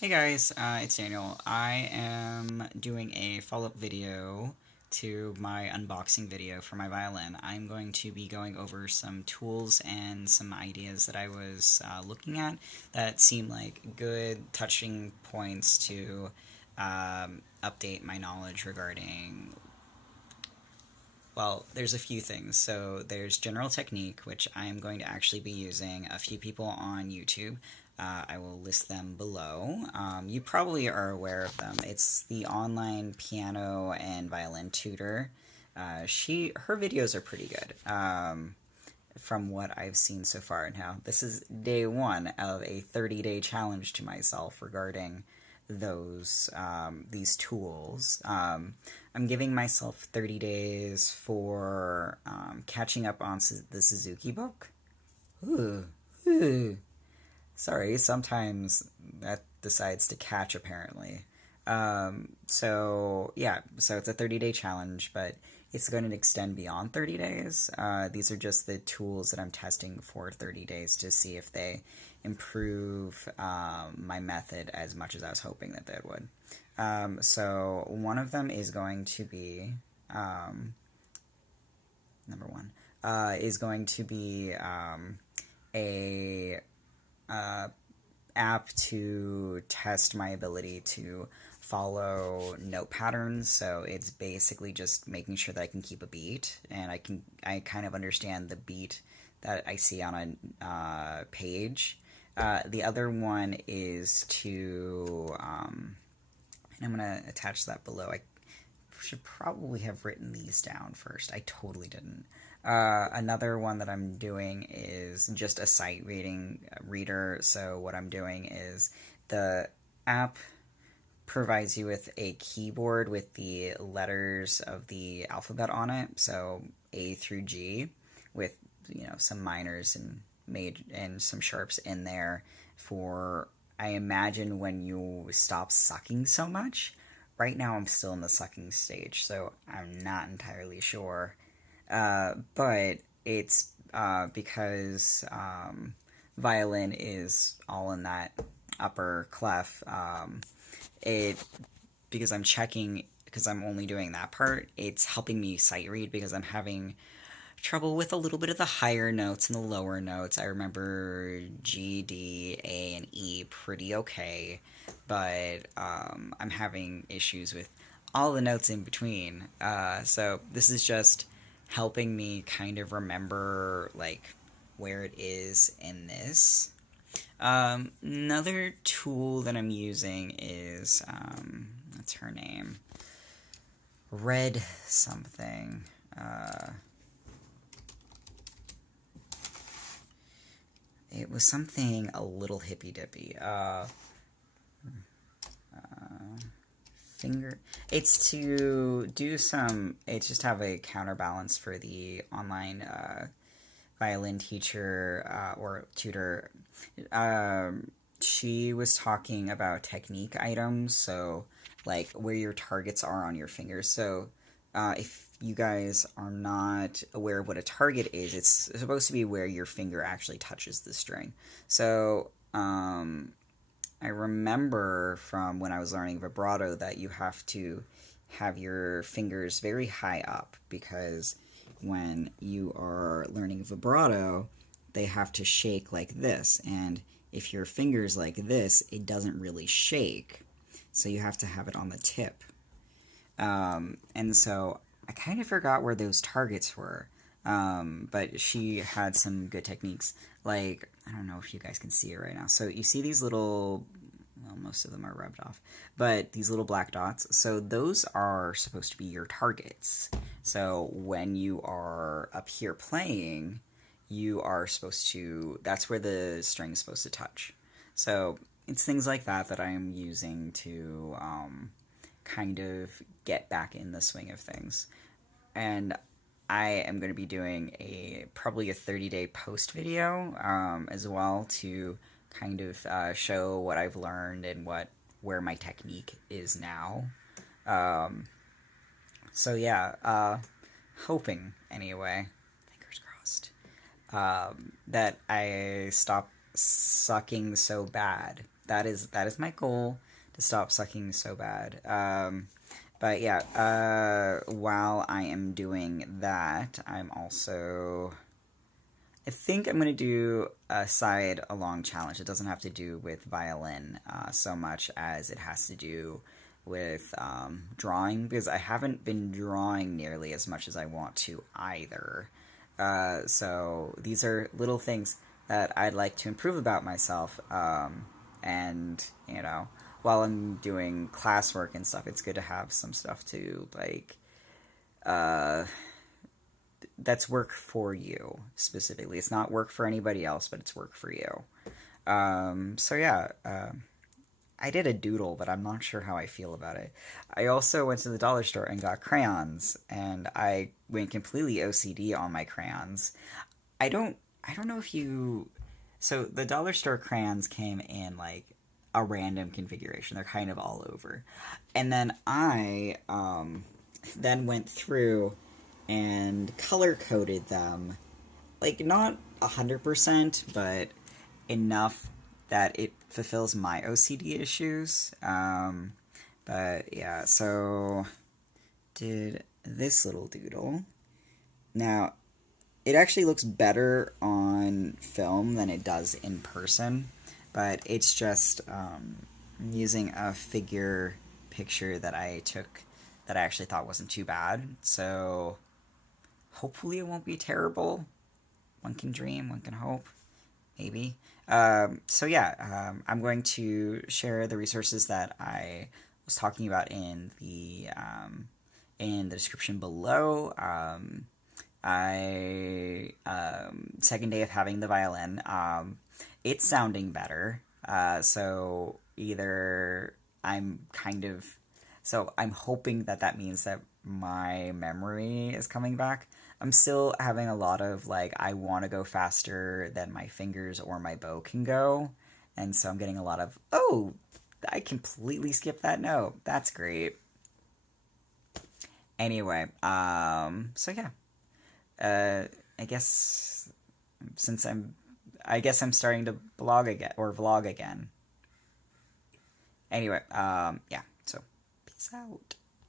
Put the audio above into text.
Hey guys, it's Daniel. I am doing a follow-up video to my unboxing video for my violin. I'm going to be going over some tools and some ideas that I was looking at that seem like good touching points to update my knowledge regarding, well, there's a few things. So there's general technique, which I'm going to actually be using a few people on YouTube. I will list them below. You probably are aware of them. It's the online piano and violin tutor. Her videos are pretty good. From what I've seen so far. Now, this is day one of a 30-day challenge to myself regarding these tools. I'm giving myself 30 days for catching up on the Suzuki book. Ooh, ooh. Sorry, sometimes that decides to catch, apparently. So it's a 30-day challenge, but it's going to extend beyond 30 days. These are just the tools that I'm testing for 30 days to see if they improve my method as much as I was hoping that they would. So one of them is going to be, number one, is going to be a app to test my ability to follow note patterns. So it's basically just making sure that I can keep a beat, and I kind of understand the beat that I see on a page. The other one is to, and I'm going to attach that below. I should probably have written these down first. I totally didn't. Another one that I'm doing is just a sight reading reader. So what I'm doing is the app provides you with a keyboard with the letters of the alphabet on it. So A through G, with some minors and some sharps in there for, I imagine, when you stop sucking so much. Right now I'm still in the sucking stage, so I'm not entirely sure. But it's because violin is all in that upper clef. It Because I'm checking, because I'm only doing that part. It's helping me sight read because I'm having trouble with a little bit of the higher notes and the lower notes. I remember G, D, A, and E pretty okay, but I'm having issues with all the notes in between. So this is just helping me kind of remember like where it is in this. Another tool that I'm using is what's her name? Red something. It was something a little hippy dippy. Finger. It's to do some. It's just have a counterbalance for the online violin teacher or tutor. She was talking about technique items, so like where your targets are on your fingers. So if you guys are not aware of what a target is, it's supposed to be where your finger actually touches the string. So I remember from when I was learning vibrato that you have to have your fingers very high up, because when you are learning vibrato, they have to shake like this, and if your finger's like this, it doesn't really shake, so you have to have it on the tip. And so I kind of forgot where those targets were, but she had some good techniques. Like, I don't know if you guys can see it right now. So you see these little, well, most of them are rubbed off, but these little black dots, so those are supposed to be your targets. So when you are up here playing, you are supposed to, that's where the string is supposed to touch. So it's things like that that I am using to kind of get back in the swing of things. And I am going to be doing probably a 30-day post video as well, to kind of show what I've learned and where my technique is now. So yeah, hoping anyway, fingers crossed, that I stop sucking so bad. that is my goal, to stop sucking so bad. But yeah, while I am doing that, I think I'm going to do a side along challenge. It doesn't have to do with violin so much as it has to do with drawing, because I haven't been drawing nearly as much as I want to either. So these are little things that I'd like to improve about myself. And, while I'm doing classwork and stuff, it's good to have some stuff to, like, uh, that's work for you specifically. It's not work for anybody else, but it's work for you. So yeah, I did a doodle, but I'm not sure how I feel about it. I also went to the dollar store and got crayons, and I went completely OCD on my crayons. I don't know if you. So the dollar store crayons came in like a random configuration. They're kind of all over, and then I then went through and color coded them, like not 100%, but enough that it fulfills my OCD issues. But yeah, so did this little doodle. Now, it actually looks better on film than it does in person, but it's just using a figure picture that I took that I actually thought wasn't too bad. So hopefully it won't be terrible. One can dream, one can hope, maybe. So yeah, I'm going to share the resources that I was talking about in the description below. I second day of having the violin. It's sounding better. So either I'm hoping that means that my memory is coming back. I'm still having a lot of, like, I want to go faster than my fingers or my bow can go. And so I'm getting a lot of, oh, I completely skipped that note. That's great. Anyway, so yeah. I guess I'm starting to blog again, or vlog again. Anyway, yeah, so peace out.